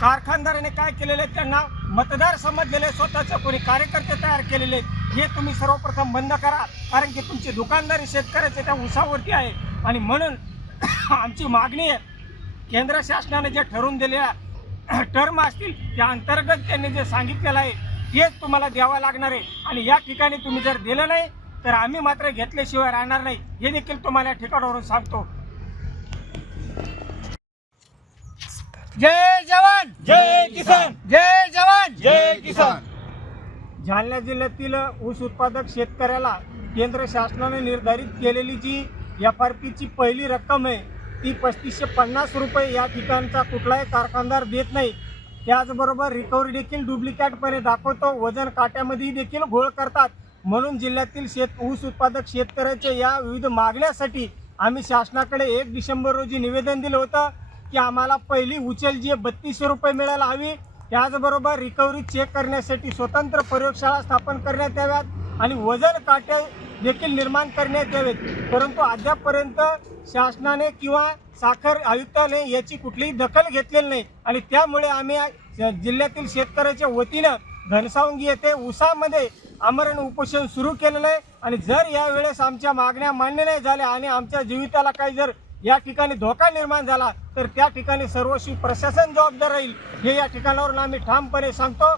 कारखानदाराने काय केलेले, त्यांना मतदार समजलेले, स्वतःचे कोणी कार्यकर्ते तयार केलेले, हे तुम्ही सर्वप्रथम बंद करा. कारण की तुमची दुकानदारी शेतकऱ्याच्या त्या उसावरती आहे. आणि म्हणून आमची मागणी आहे, केंद्र शासनाने जे ठरवून दिलेल्या टर्म असतील त्या अंतर्गत त्यांनी जे सांगितलेलं आहे तेच तुम्हाला द्यावं लागणार आहे. आणि या ठिकाणी तुम्ही जर दिलं नाही तर आम्ही मात्र घेतल्याशिवाय राहणार नाही, हे देखील तुम्हाला या ठिकाणावरून सांगतो. जय जवान जय किसान, जय जवान जय किसान. जालना जिल्ह्यातील ऊस उत्पादक शेतकऱ्याला केंद्र शासनाने निर्धारित केलेली जी FRPची पहिली रक्कम आहे ती 3550 रुपये या ठिकाणचा कुठलाही कारखानदार देत नाही. त्याचबरोबर रिकव्हरी देखील डुप्लिकेटपणे दाखवतो, वजन काट्यामध्ये देखील घोळ करतात. म्हणून जिल्ह्यातील ऊस उत्पादक शेतकऱ्याच्या या विविध मागण्यासाठी आम्ही शासनाकडे 1 डिसेंबर रोजी निवेदन दिलं होतं की आम्हाला पहिली उचल जी 3200 रुपये मिळायला हवी. त्याचबरोबर रिकव्हरी चेक करण्यासाठी स्वतंत्र प्रयोगशाळा स्थापन करण्यात याव्यात आणि वजन काटे देखील निर्माण करण्यात यावेत. परंतु अद्यापपर्यंत शासनाने किंवा साखर आयुक्ताने याची कुठलीही दखल घेतलेली नाही. आणि त्यामुळे आम्ही जिल्ह्यातील शेतकऱ्याच्या वतीनं घनसावंगी येथे ऊसामध्ये आमरण उपोषण सुरू केलेलं आहे. आणि जर यावेळेस आमच्या मागण्या मान्य नाही झाल्या आणि आमच्या जीविताला काही जर या ठिकाणी धोका निर्माण झाला तर त्या ठिकाणी सर्वस्वी प्रशासन जबाबदार राहील, हे या ठिकाणावरून आम्ही ठामपणे सांगतो.